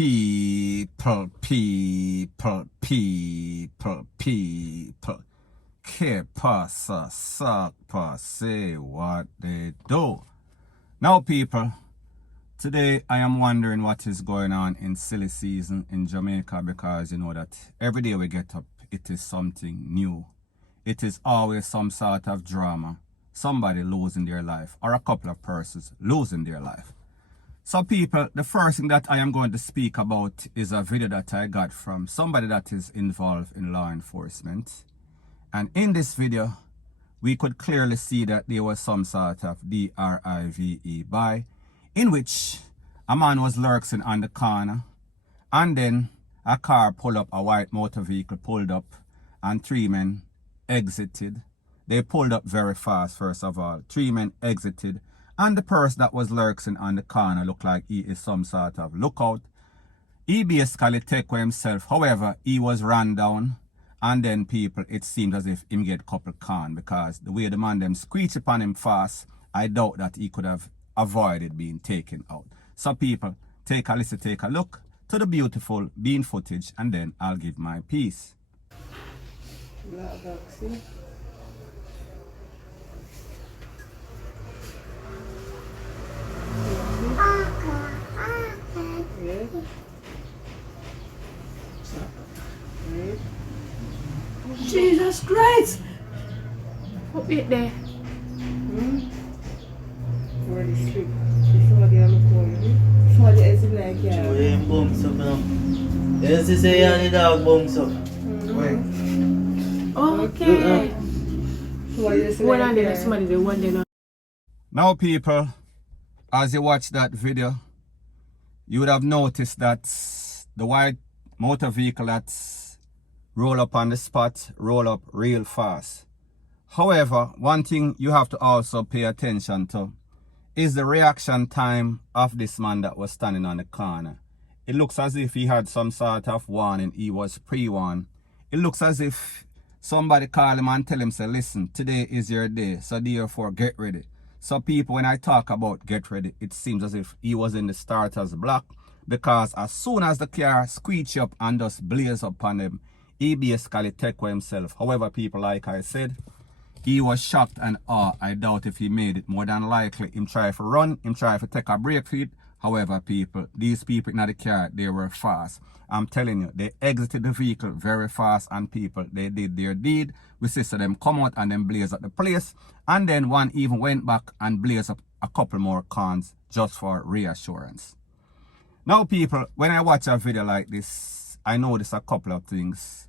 people. Que pasa, suck, say what they do. Now, people, today I am wondering what is going on in silly season in Jamaica, because you know that every day we get up, it is something new. It is always some sort of drama, somebody losing their life, or a couple of persons losing their life. So people, the first thing that I am going to speak about is a video that I got from somebody that is involved in law enforcement. And in this video, we could clearly see that there was some sort of drive-by in which a man was lurking on the corner, and then a car pulled up, a white motor vehicle pulled up, and 3 men exited. They pulled up very fast, first of all. 3 men exited, and the person that was lurking on the corner looked like he is some sort of lookout. He basically take himself, however, he was run down, and then people, it seemed as if him get couple can, because the way the man them screech upon him fast, I doubt that he could have avoided being taken out. So people, take a listen, take a look to the beautiful bean footage, and then I'll give my piece. Jesus Christ! What bit there? Already sleep. Somebody on the phone. Somebody else in like yeah. You ain't bumps up now. Yes, you say you're the dog bumps up. Okay. Somebody else in One like on there, yeah. somebody there, one there. Now people, as you watch that video, you would have noticed that the white motor vehicle that's roll up on the spot, roll up real fast. However, one thing you have to also pay attention to is the reaction time of this man that was standing on the corner. It looks as if he had some sort of warning, he was pre-warned. It looks as if somebody called him and tell him, say, listen, today is your day, so therefore get ready. So people, when I talk about get ready, it seems as if he was in the starter's block, because as soon as the car screech up and just blaze up on him, he basically take himself. However, people, like I said, he was shocked and I doubt if he made it. More than likely, him try to run, him try to take a break for it. However, people, these people in the car, they were fast. I'm telling you, they exited the vehicle very fast, and people, they did their deed. We see them come out and then blaze up the place. And then one even went back and blazed up a couple more cans just for reassurance. Now, people, when I watch a video like this, I notice a couple of things.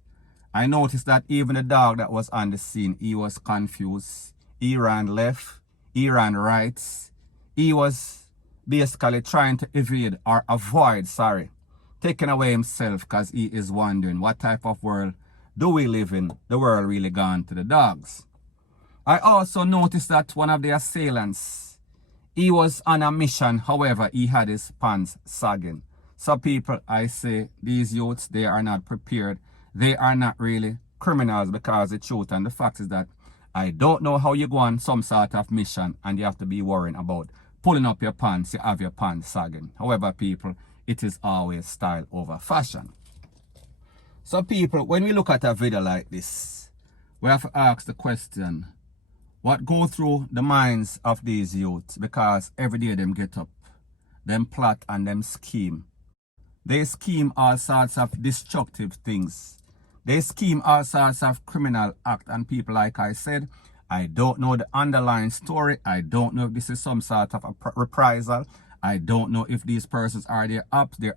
I noticed that even the dog that was on the scene, he was confused. He ran left, he ran right. He was basically trying to evade or avoid, taking away himself, because he is wondering what type of world do we live in? The world really gone to the dogs. I also noticed that one of the assailants, he was on a mission, however, he had his pants sagging. So people, I say, these youths, they are not prepared. They are not really criminals, because the truth and the fact is that I don't know how you go on some sort of mission and you have to be worrying about pulling up your pants, you have your pants sagging. However, people, it is always style over fashion. So people, when we look at a video like this, we have to ask the question, what go through the minds of these youths? Because every day them get up, them plot and them scheme. They scheme all sorts of destructive things. They scheme all sorts of criminal act, and people, like I said, I don't know the underlying story. I don't know if this is some sort of a reprisal. I don't know if these persons are their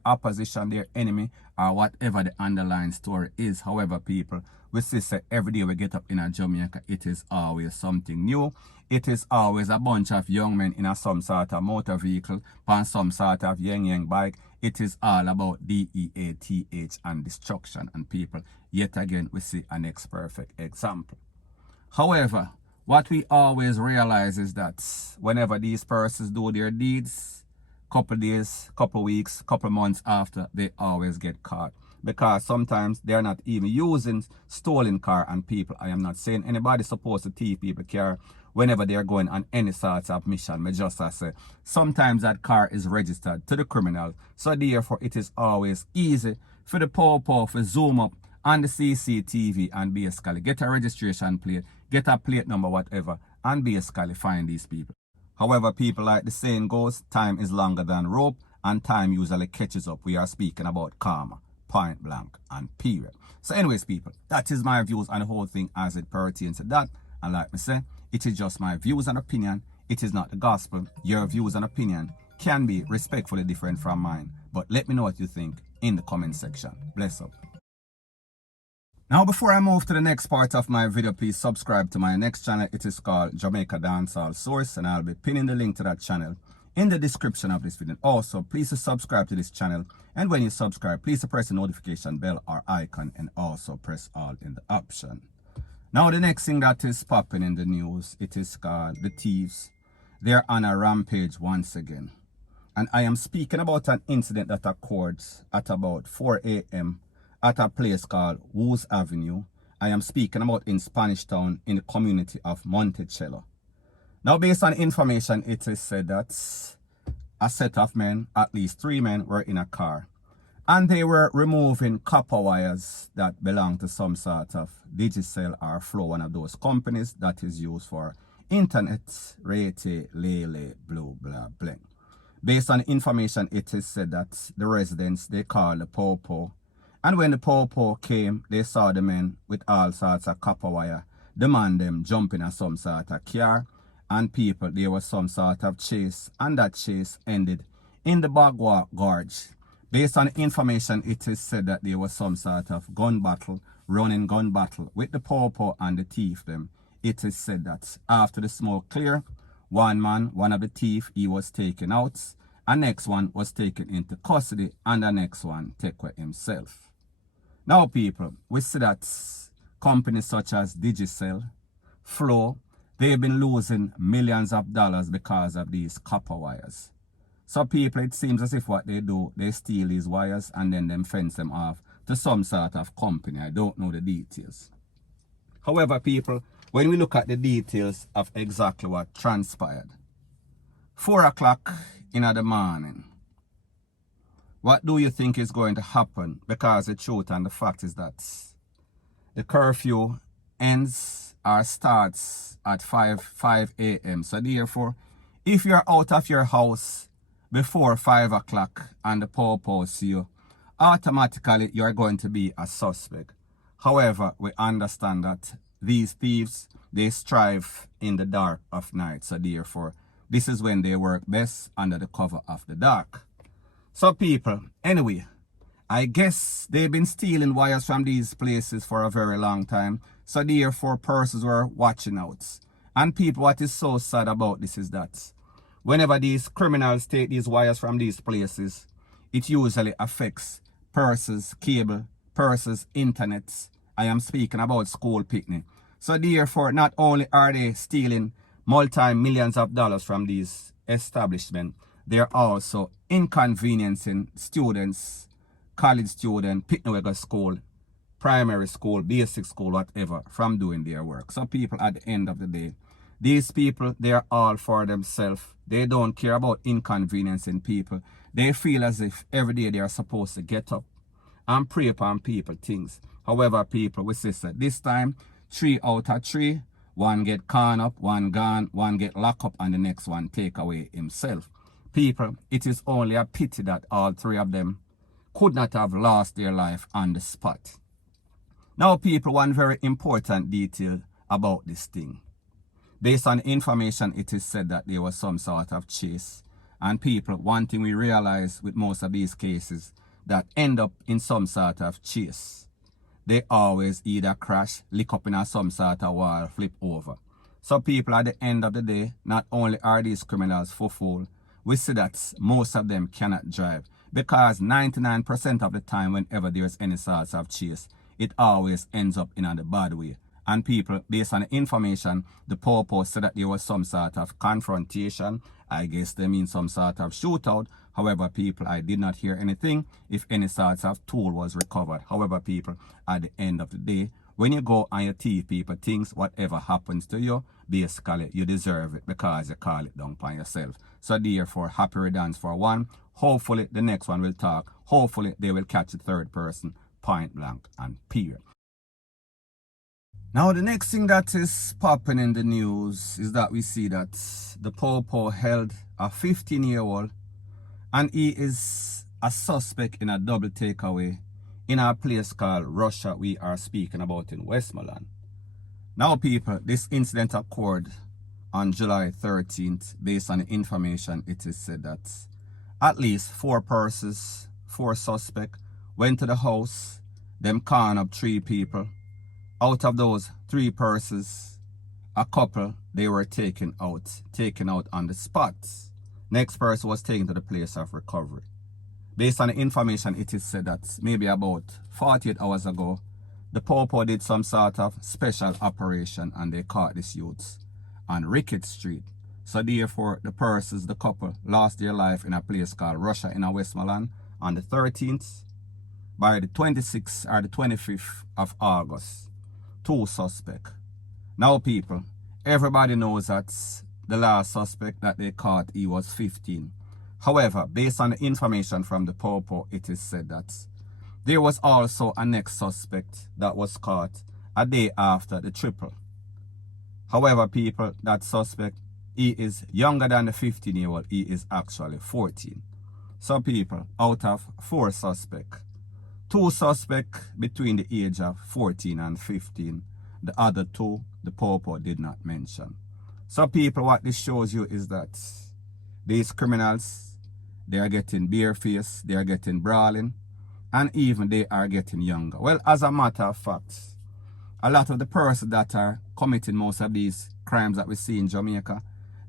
opposition, their enemy, or whatever the underlying story is. However, people, we see every day we get up in a Jamaica, it is always something new. It is always a bunch of young men in some sort of motor vehicle, on some sort of yang bike. It is all about DEATH and destruction. And people, yet again, we see a next perfect example. However, what we always realize is that whenever these persons do their deeds, couple days, couple weeks, couple months after, they always get caught. Because sometimes they're not even using stolen car, and people, I am not saying anybody's supposed to thief people car. whenever they're going on any sort of mission. Me just say, sometimes that car is registered to the criminal, so therefore it is always easy for the popo to zoom up on the CCTV and basically get a registration plate, get a plate number, whatever, and basically find these people. However, people, like the saying goes, time is longer than rope, and time usually catches up. We are speaking about karma, point blank and period. So anyways, people, that is my views on the whole thing as it pertains to that. And like me say, it is just my views and opinion. It is not the gospel. Your views and opinion can be respectfully different from mine. But let me know what you think in the comment section. Bless up. Now, before I move to the next part of my video, please subscribe to my next channel. It is called Jamaica Dancehall Source, and I'll be pinning the link to that channel in the description of this video. Also, please subscribe to this channel, and when you subscribe, please press the notification bell or icon, and also press all in the option. Now, the next thing that is popping in the news, it is called the Teefs. They're on a rampage once again, and I am speaking about an incident that occurred at about 4 a.m. at a place called Woos Avenue. I am speaking about in Spanish Town in the community of Monticello. Now, based on information, it is said that a set of men, at least 3 men, were in a car, and they were removing copper wires that belong to some sort of Digicel or Flow, one of those companies that is used for internet, rate, lele, blue, blah, blah. Based on information, it is said that the residents, they called the popo, and when the popo came, they saw the men with all sorts of copper wire, the man them jumping at some sort of car, and people, there was some sort of chase, and that chase ended in the Bagua Gorge. Based on information, it is said that there was some sort of gun battle, running gun battle with the popo and the thief them. It is said that after the smoke clear, one man, one of the thief, he was taken out, and next one was taken into custody, and the next one take away himself. Now, people, we see that companies such as Digicel, Flow, they've been losing millions of dollars because of these copper wires. So people, it seems as if what they do, they steal these wires and then them fence them off to some sort of company. I don't know the details. However, people, when we look at the details of exactly what transpired, 4 o'clock in the morning, what do you think is going to happen? Because the truth and the fact is that the curfew ends or starts at 5 a.m. So therefore, if you're out of your house before 5 o'clock and the popo see you, automatically you're going to be a suspect. However, we understand that these thieves, they strive in the dark of night. So therefore, this is when they work best, under the cover of the dark. So people, anyway, I guess they've been stealing wires from these places for a very long time. So therefore, persons were watching out. And people, what is so sad about this is that whenever these criminals take these wires from these places, it usually affects purses, cable, purses, internet. I am speaking about school picnic. So therefore, not only are they stealing multi-millions of dollars from these establishments, they're also inconveniencing students, college students, picnic school, primary school, basic school, whatever, from doing their work. So people, at the end of the day, these people, they are all for themselves. They don't care about inconveniencing people. They feel as if every day they are supposed to get up and pray upon people things. However, people, we say this time, 3 out of 3, one get caught up, one gone, one get locked up, and the next one take away himself. People, it is only a pity that all 3 of them could not have lost their life on the spot. Now, people, one very important detail about this thing. Based on information, it is said that there was some sort of chase. And people, one thing we realize with most of these cases that end up in some sort of chase, they always either crash, lick up in some sort of wall, flip over. So people, at the end of the day, not only are these criminals fool, we see that most of them cannot drive, because 99% of the time, whenever there's any sort of chase, it always ends up in a bad way. And people, based on the information, the popo said that there was some sort of confrontation. I guess they mean some sort of shootout. However, people, I did not hear anything if any sort of tool was recovered. However, people, at the end of the day, when you go and you teach people things, whatever happens to you, basically you deserve it because you call it down upon yourself. So therefore, happy riddance for one. Hopefully the next one will talk. Hopefully they will catch the third person, point blank and period. Now the next thing that is popping in the news is that we see that the Popo held a 15-year-old and he is a suspect in a double takeaway in a place called Russia we are speaking about in Westmoreland. Now people, this incident occurred on July 13th. Based on the information, it is said that at least 4 persons, 4 suspects, went to the house, them caught up 3 people. Out of those 3 persons, a couple, they were taken out on the spot. Next person was taken to the place of recovery. Based on the information, it is said that maybe about 48 hours ago, the Popo did some sort of special operation and they caught these youths on Rickett Street. So therefore, the persons, the couple, lost their life in a place called Russia in Westmoreland on the 13th. By the 26th or the 25th of August, 2 suspects. Now people, everybody knows that the last suspect that they caught, he was 15. However, based on the information from the Popo, it is said that there was also a next suspect that was caught a day after the triple. However, people, that suspect, he is younger than the 15-year-old. He is actually 14. So people, out of 4 suspects, 2 suspects between the age of 14 and 15. The other 2, the Popo did not mention. So people, what this shows you is that these criminals, they are getting barefaced, they are getting brawling, and even they are getting younger. Well, as a matter of fact, a lot of the persons that are committing most of these crimes that we see in Jamaica,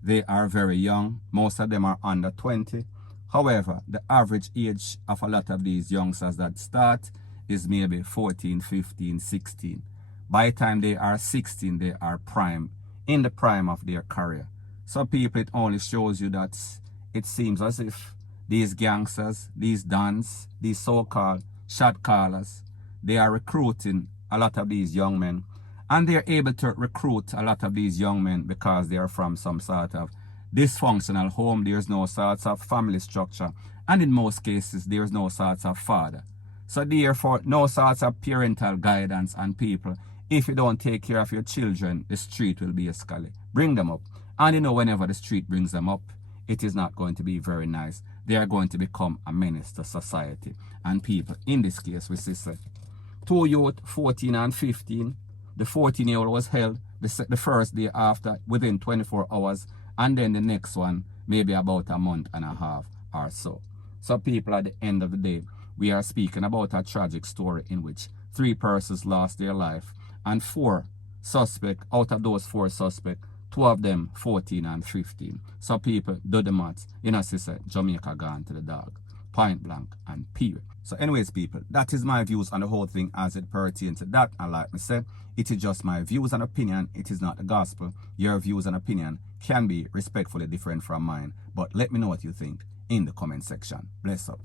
they are very young. Most of them are under 20. However, the average age of a lot of these youngsters that start is maybe 14, 15, 16. By the time they are 16, they are in the prime of their career. So people, it only shows you that it seems as if these gangsters, these dons, these so-called shot callers, they are recruiting a lot of these young men. And they're able to recruit a lot of these young men because they are from some sort of dysfunctional home. There's no sort of family structure. And in most cases, there's no sort of father. So therefore, no sort of parental guidance and people. If you don't take care of your children, the street will be a scully. Bring them up. And you know, whenever the street brings them up, it is not going to be very nice. They are going to become a menace to society. And people, in this case, we see 2 youth, 14 and 15. The 14-year-old was held the first day after, within 24 hours. And then the next one, maybe about a month and a half or so. So people, at the end of the day, we are speaking about a tragic story in which 3 persons lost their life. And 4 suspects, out of those 4 suspects, 2 of them 14 and 15. So people, do the maths. You know, sister, Jamaica gone to the dog. Point blank and period. So anyways, people, that is my views on the whole thing as it pertains to that. And like I said, it is just my views and opinion. It is not the gospel. Your views and opinion can be respectfully different from mine. But let me know what you think in the comment section. Bless up.